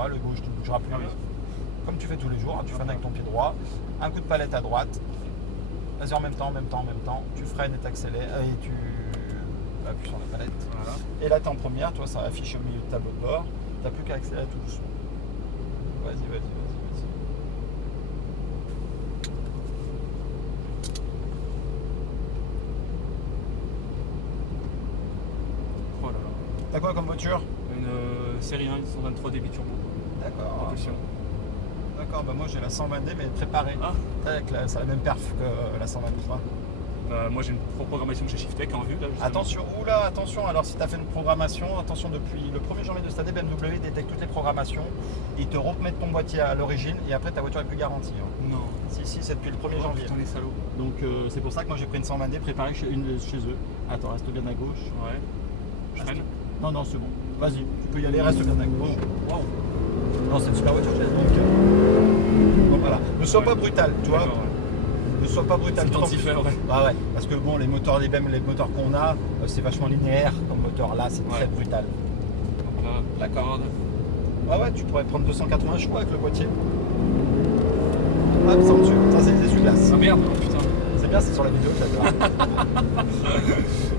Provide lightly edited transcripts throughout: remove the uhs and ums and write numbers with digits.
droit, le gauche, tu ne bougeras plus. Ah oui. Comme tu fais tous les jours, hein, tu freines avec ton pied droit, un coup de palette à droite, vas-y en même temps, tu freines et t'accélères et tu appuies sur la palette. Voilà. Et là tu es en première, toi ça affiche au milieu du tableau de bord, tu n'as plus qu'à accélérer tout doucement. Vas-y. Oh là là. T'as quoi comme voiture? Une série 1, 123D biturbo. D'accord. Propulsion. D'accord, bah moi j'ai la 120D mais préparée. Ah. C'est la même perf que la 123. Moi j'ai une programmation chez Shiftech en vue là. Justement. Attention, alors si tu as fait une programmation, attention, depuis le 1er janvier de cette année, BMW détecte toutes les programmations, ils te remettent ton boîtier à l'origine et après ta voiture est plus garantie. Hein. Non. Si, c'est depuis le 1er janvier. Putain les salauds. Donc c'est pour ça que moi j'ai pris une 120D préparée chez eux. Attends, reste bien à gauche. Ouais. Je freine. Non, c'est bon. Vas-y, tu peux y aller, reste bien à gauche. Wow. Non, c'est une super voiture, donc voilà. Ne sois pas brutal, tu vois. D'accord, ouais. Ne sois pas brutal. C'est tant de s'y faire, ouais. Ah ouais, parce que bon, les moteurs, les moteurs qu'on a, c'est vachement linéaire comme moteur. Là, c'est très Ouais. brutal. Donc là, la corde. Ouais, tu pourrais prendre 280 chevaux avec le boîtier. Ah, ça en dessus. Ça, c'est les essuie-glaces. Ah merde, oh, putain. C'est bien, c'est sur la vidéo, j'adore.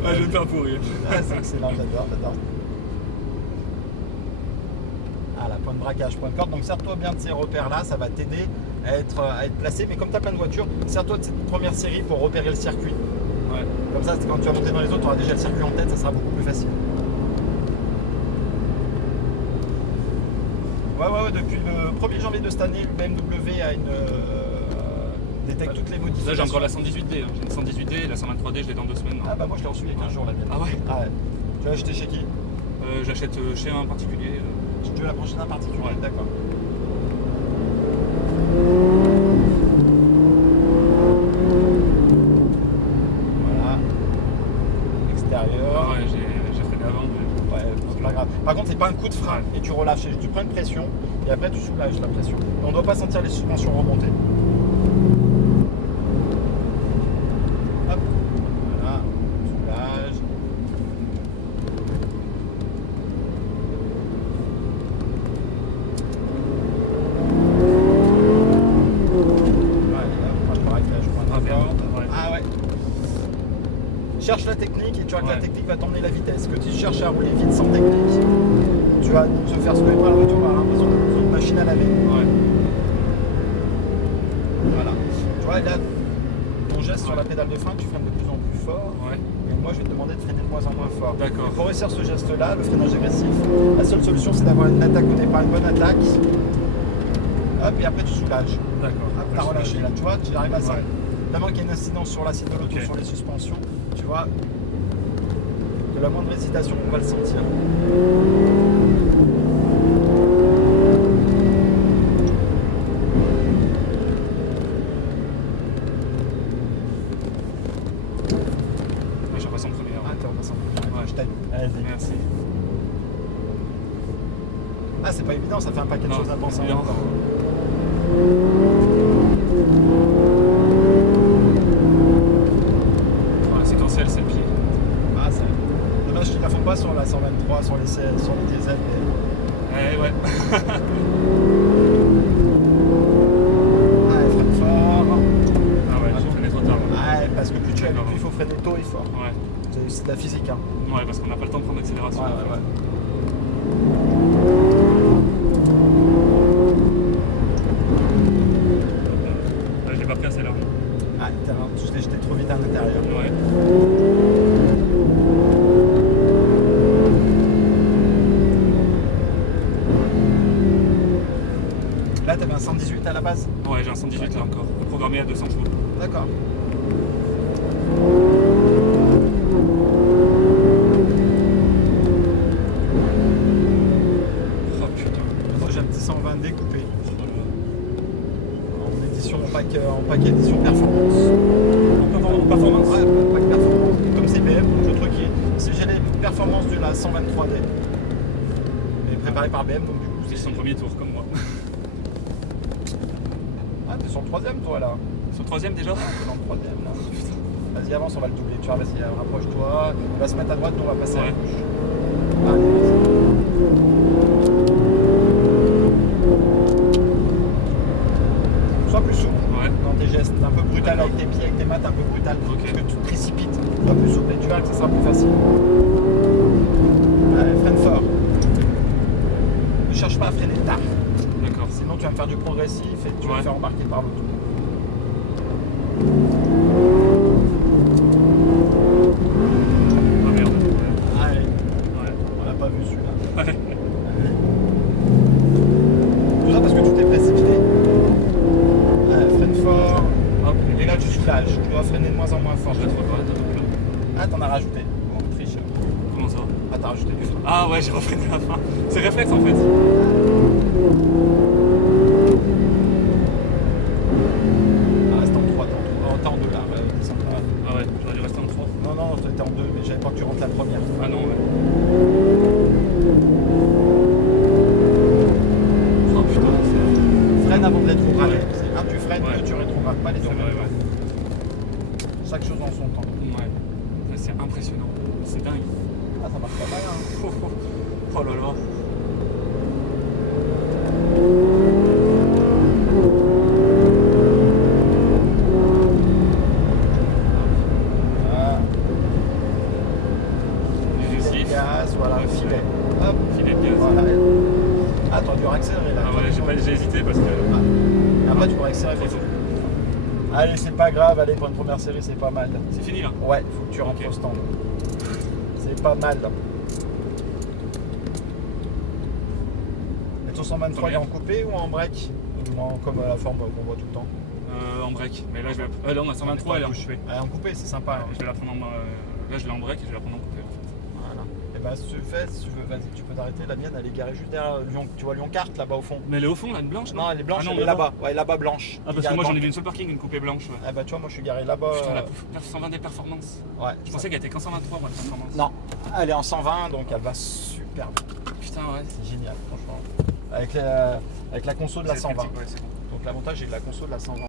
Ah, je vais me faire pourrir. Ah, c'est excellent, j'adore. Ah, la point de braquage, point de corde. Donc, sers-toi bien de ces repères-là, ça va t'aider à être placé. Mais comme tu as plein de voitures, sers-toi de cette première série pour repérer le circuit. Ouais. Comme ça, quand tu vas monter dans les autres, tu auras déjà le circuit en tête, ça sera beaucoup plus facile. Ouais, depuis le 1er janvier de cette année, le BMW a détecte toutes les modifications. Là j'ai encore la 118D, hein. J'ai une 118D, la 123D je l'ai dans 2 semaines. Ah bah moi je l'ai reçu il y a 15 jours la mienne. Ah ouais. Tu l'as acheté chez qui? J'achète chez un particulier. Tu veux la prochaine en particulier? Ouais. D'accord. Voilà. Extérieur. Ah ouais, j'ai freiné avant. Mais... Ouais, c'est pas grave. Par contre, c'est pas un coup de frein et tu relâches. Tu prends une pression et après tu soulages la pression. Et on ne doit pas sentir les suspensions remonter. Hop. Voilà. Soulage. Cherche la technique et tu vois que la technique va t'emmener la vitesse. Que tu cherches à rouler vite sans technique, tu vas te faire secouer par le retour, tu vas avoir l'impression d'une machine à laver. Ouais. Voilà. Tu vois, là, ton geste sur la pédale de frein, tu freines de plus en plus fort. Ouais. Et moi, je vais te demander de freiner de moins en moins fort. D'accord. Et pour réussir ce geste-là, le freinage agressif, la seule solution, c'est d'avoir une attaque au départ, une bonne attaque. Hop, et après, tu soulages. D'accord. Hop, t'as relâché là. Tu vois, tu arrives à ça. Ouais. Tellement qu'il y a une incidence sur l'acide de l'auto, sur les suspensions, tu vois, de la moindre hésitation, on va le sentir. Je repasse en première. Ah, t'es en passant. Ouais, je t'aide. Vas-y. Merci. Ah, c'est pas évident, ça fait un paquet de choses à penser. Bien. La séquentielle, c'est le pied. Ah, c'est dommage qu'ils ne la font pas sur la 123, sur les diesel. Ouais. Ah, elle freine fort. Ah ouais, j'ai freiné trop tard. Ouais, parce que plus tu ailles, plus il faut freiner tôt et fort. Ouais. C'est de la physique, hein. Ouais, parce qu'on n'a pas le temps de prendre l'accélération. Ouais. Là, je l'ai pas pris assez large. Ah, je l'ai jeté trop vite à l'intérieur. Ouais. Là, t'avais un 118 à la base? Ouais, j'ai un 118 là encore, programmé à 200 chevaux. D'accord. Oh putain. Moi, j'ai un petit 120D coupé. En édition, en pack édition performance. En performance? Ouais, pack performance. Comme c'est BM, le truc j'ai les performances de la 123D. Mais préparé par BM, donc du coup, C'est son premier tour comme moi. Ah, t'es sur le troisième, toi, là. Sur le troisième déjà? T'es dans le troisième, là. Vas-y, avance, on va le doubler. Tu vois, vas-y, rapproche-toi. On va se mettre à droite, nous, on va passer à Ouais. gauche. Allez, vas-y. cherche pas à freiner tard. D'accord. Sinon, tu vas me faire du progressif et tu vas me faire embarquer par l'auto. Ah merde. Allez, Ouais. on l'a pas vu celui-là. Ouais. Tout ça parce que tu t'es précipité. Freine fort. Hop, Et là, tu soulages. Tu dois freiner de moins en moins fort. Je vais être droite, hop là. Ah, t'en as rajouté. Bon, triche. Comment ça? Ah, t'as rajouté du frein. Ah ouais, j'ai refreiné à la fin. C'est réflexe en fait. Ah, reste en 3, t'es en 2 là. Descends là. Ah ouais, j'aurais dû rester en 3. Non, non, t'étais en 2, mais j'avais pas que tu rentres la première. Ah non, ouais. Oh putain, c'est. Freine avant de rétrograder. Ouais. C'est un, tu freines, Ouais. deux, tu rétrogrades pas les deux. C'est vrai, ouais. Chaque chose en son temps. Ouais. Ça, c'est impressionnant. C'est dingue. Ah, ça marche pas mal, hein. Oh là là. Ah, Réussi. gaz, voilà, Ouais, filet. Hop, Filet de gaz. voilà. Ah, t'aurais dû accélérer là. Ah ouais, j'ai hésité parce que. Ah. Après, tu pourrais accélérer. Trop tôt. Allez, c'est pas grave, allez, pour une première série, c'est pas mal. C'est fini là. Ouais, faut que tu rentres Ok. au stand. C'est pas mal. Et ton 123, il est en coupé ou en break? Ou comme la forme qu'on voit tout le temps? En break. Mais là, je vais. Là, on a 123, elle est en coupé. Elle est en coupé, c'est sympa. Hein. Je vais la prendre en. Là, je l'ai en break et je vais la prendre en coupé en fait. Voilà. Et bah, si tu le fais, si tu veux, vas-y, tu peux t'arrêter. La mienne, elle est garée juste derrière Lyon. Tu vois Lyon Carte là-bas au fond? Mais elle est au fond là, une blanche? Non, elle est blanche, Ah non, elle est là-bas. Ouais, là-bas blanche. Ah, parce que moi j'en ai vu une seule parking, une coupée blanche. Ouais. Ah bah, tu vois, moi je suis garé là-bas. Putain, la 120 des performances. Ouais. Je pensais qu'elle était qu'en 123, moi, de performance. Non, elle est en 120, donc elle va super bien. Putain, ouais. C'est génial, franchement. Avec la console de la C'est 120. pratique, ouais, c'est bon. Donc l'avantage, c'est de la console de la 120.